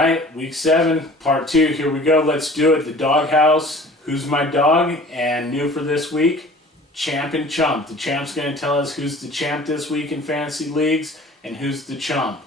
right, week 7, part 2. Here we go. Let's do it. The doghouse. Who's my dog? And new for this week, champ and chump. The champ's going to tell us who's the champ this week in fantasy leagues and who's the chump.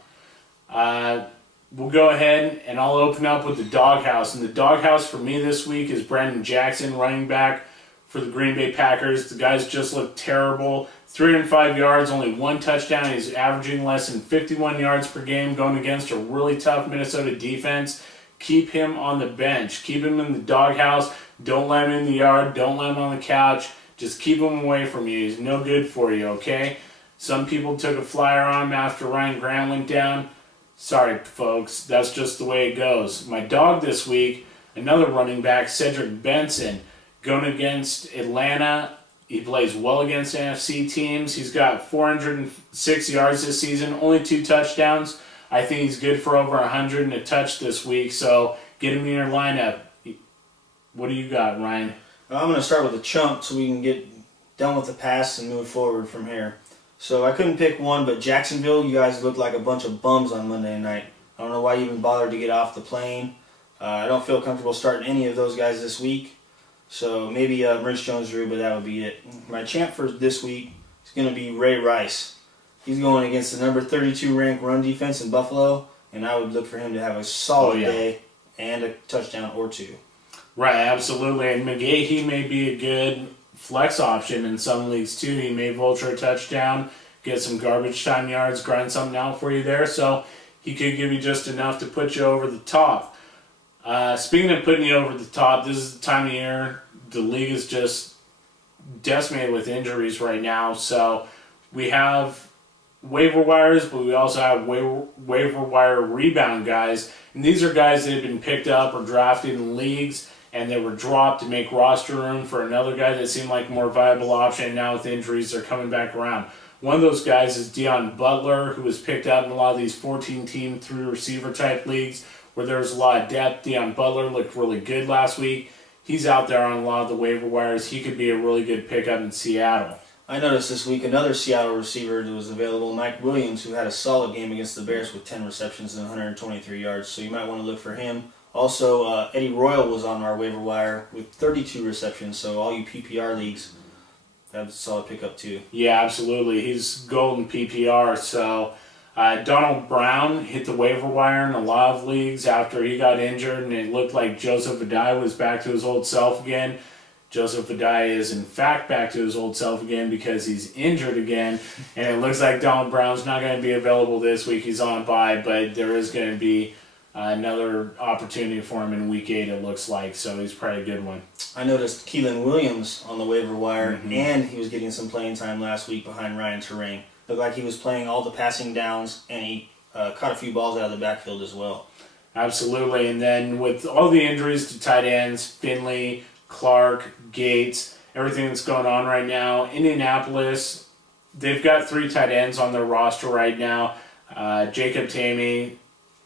We'll go ahead and I'll open up with the doghouse. And the doghouse for me this week is Brandon Jackson, running back for the Green Bay Packers. The guys just look terrible. 305 yards, only 1 touchdown. He's averaging less than 51 yards per game going against a really tough Minnesota defense. Keep him on the bench. Keep him in the doghouse. Don't let him in the yard. Don't let him on the couch. Just keep him away from you. He's no good for you, okay? Some people took a flyer on him after Ryan Grant went down. Sorry, folks. That's just the way it goes. My dog this week, another running back, Cedric Benson, going against Atlanta. He plays well against NFC teams. He's got 406 yards this season, only 2 touchdowns. I think he's good for over 100 and a touch this week, so get him in your lineup. What do you got, Ryan? I'm going to start with the chump so we can get done with the pass and move forward from here. So I couldn't pick one, but Jacksonville, you guys looked like a bunch of bums on Monday night. I don't know why you even bothered to get off the plane. I don't feel comfortable starting any of those guys this week. So maybe Maurice Jones-Drew, but that would be it. My champ for this week is going to be Ray Rice. He's going against the number 32 ranked run defense in Buffalo, and I would look for him to have a solid day and a touchdown or 2. Right, absolutely. And McGahee may be a good flex option in some leagues too. He may vulture a touchdown, get some garbage time yards, grind something out for you there. So he could give you just enough to put you over the top. Speaking of putting you over the top, this is the time of year the league is just decimated with injuries right now. So we have waiver wires, but we also have waiver wire rebound guys. And these are guys that have been picked up or drafted in leagues, and they were dropped to make roster room for another guy that seemed like a more viable option. And now with injuries, they're coming back around. One of those guys is Deon Butler, who was picked up in a lot of these 14-team 3-receiver type leagues where there was a lot of depth. Deon Butler looked really good last week. He's out there on a lot of the waiver wires. He could be a really good pickup in Seattle. I noticed this week another Seattle receiver that was available, Mike Williams, who had a solid game against the Bears with 10 receptions and 123 yards, so you might want to look for him. Also, Eddie Royal was on our waiver wire with 32 receptions, so all you PPR leagues, that's a solid pickup too. Yeah, absolutely. He's golden PPR, so Donald Brown hit the waiver wire in a lot of leagues after he got injured, and it looked like Joseph Adai was back to his old self again. Joseph Adai is, in fact, back to his old self again because he's injured again, and it looks like Donald Brown's not going to be available this week. He's on bye, but there is going to be another opportunity for him in Week 8, it looks like, so he's probably a good one. I noticed Keelan Williams on the waiver wire, and he was getting some playing time last week behind Ryan Terrain. Looked like he was playing all the passing downs, and he caught a few balls out of the backfield as well. Absolutely, and then with all the injuries to tight ends, Finley, Clark, Gates, everything that's going on right now, Indianapolis, they've got 3 tight ends on their roster right now. Jacob Tamey,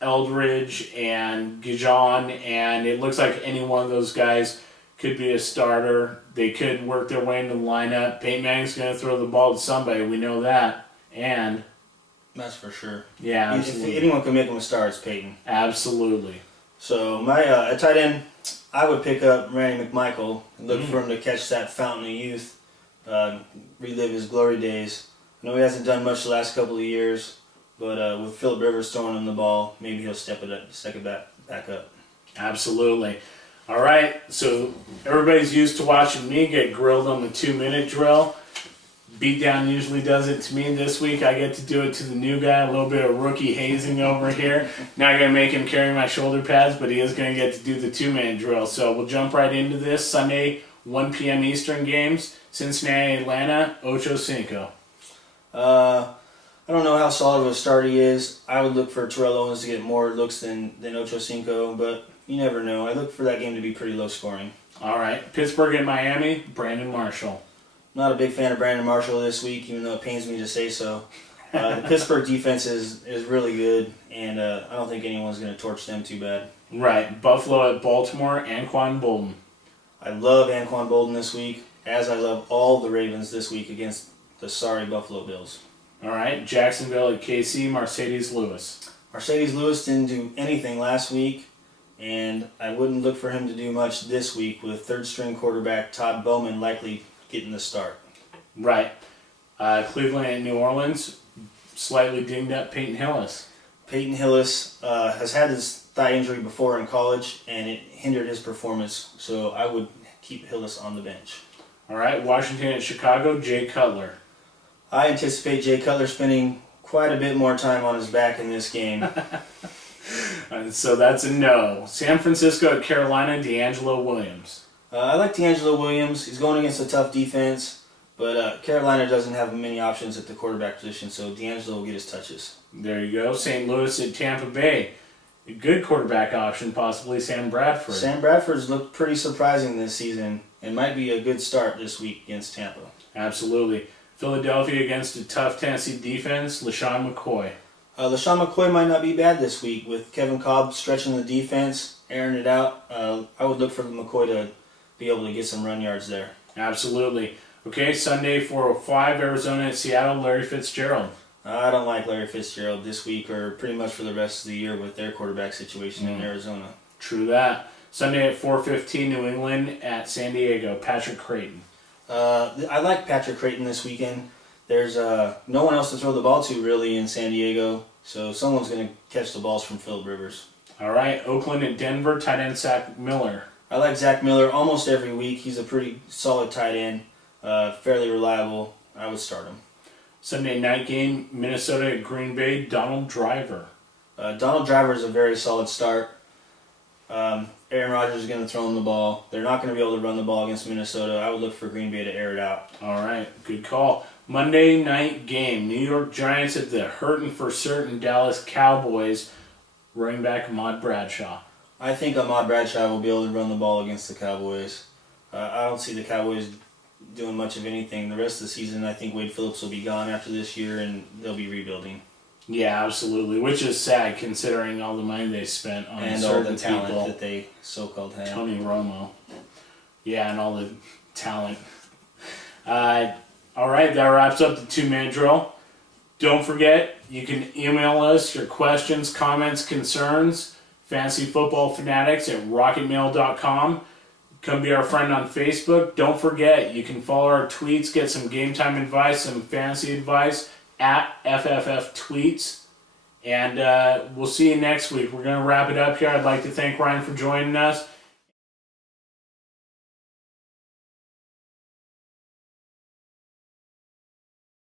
Eldridge, and Gijon, and it looks like any one of those guys could be a starter. They could work their way into the lineup. Peyton Manning's going to throw the ball to somebody. We know that. And that's for sure. Yeah, absolutely. If anyone can make him a star, it's Peyton. Absolutely. So my at tight end, I would pick up Randy McMichael and look for him to catch that fountain of youth, relive his glory days. I know he hasn't done much the last couple of years, but with Phillip Rivers throwing him the ball, maybe he'll step it back up. Absolutely. All right, so everybody's used to watching me get grilled on the 2-minute drill. Beatdown usually does it to me. This week I get to do it to the new guy, a little bit of rookie hazing over here. Not going to make him carry my shoulder pads, but he is going to get to do the 2-minute drill. So we'll jump right into this. Sunday, 1 p.m. Eastern games, Cincinnati, Atlanta, Ocho Cinco. I don't know how solid of a start he is. I would look for Terrell Owens to get more looks than Ocho Cinco, but you never know. I look for that game to be pretty low scoring. All right, Pittsburgh and Miami, Brandon Marshall. Not a big fan of Brandon Marshall this week, even though it pains me to say so. The Pittsburgh defense is really good, and I don't think anyone's going to torch them too bad. Right. Buffalo at Baltimore, Anquan Bolden. I love Anquan Bolden this week, as I love all the Ravens this week against the sorry Buffalo Bills. All right. Jacksonville at KC, Mercedes Lewis. Mercedes Lewis didn't do anything last week, and I wouldn't look for him to do much this week with third-string quarterback Todd Bowman likely getting the start. Right. Cleveland and New Orleans, slightly dinged up Peyton Hillis. Peyton Hillis has had his thigh injury before in college, and it hindered his performance, so I would keep Hillis on the bench. All right, Washington and Chicago, Jay Cutler. I anticipate Jay Cutler spending quite a bit more time on his back in this game. So that's a no. San Francisco at Carolina, D'Angelo Williams. I like D'Angelo Williams. He's going against a tough defense, but Carolina doesn't have many options at the quarterback position, so D'Angelo will get his touches. There you go. St. Louis at Tampa Bay. A good quarterback option, possibly Sam Bradford. Sam Bradford's looked pretty surprising this season and might be a good start this week against Tampa. Absolutely. Philadelphia against a tough Tennessee defense, LaShawn McCoy. LaShawn McCoy might not be bad this week with Kevin Cobb stretching the defense, airing it out. I would look for McCoy to be able to get some run yards there. Absolutely. Okay, Sunday 4:05, Arizona at Seattle, Larry Fitzgerald. I don't like Larry Fitzgerald this week or pretty much for the rest of the year with their quarterback situation in Arizona. True that. Sunday at 4:15, New England at San Diego, Patrick Creighton. I like Patrick Creighton this weekend. There's no one else to throw the ball to really in San Diego, so someone's going to catch the balls from Phillip Rivers. All right, Oakland at Denver, tight end Zach Miller. I like Zach Miller almost every week. He's a pretty solid tight end, fairly reliable. I would start him. Sunday night game, Minnesota at Green Bay, Donald Driver. Donald Driver is a very solid start. Aaron Rodgers is going to throw him the ball. They're not going to be able to run the ball against Minnesota. I would look for Green Bay to air it out. All right, good call. Monday night game, New York Giants at the hurting for certain Dallas Cowboys, running back Ahmad Bradshaw. I think Ahmad Bradshaw will be able to run the ball against the Cowboys. I don't see the Cowboys doing much of anything. The rest of the season, I think Wade Phillips will be gone after this year, and they'll be rebuilding. Yeah, absolutely, which is sad considering all the money they spent on and certain all the talent people. that they so-called had. Tony Romo. Yeah, and all the talent. All right, that wraps up the 2-minute drill. Don't forget, you can email us your questions, comments, concerns, fantasyfootballfanatics@rocketmail.com. Come be our friend on Facebook. Don't forget, you can follow our tweets, get some game time advice, some fantasy advice at FFF Tweets. And we'll see you next week. We're going to wrap it up here. I'd like to thank Ryan for joining us.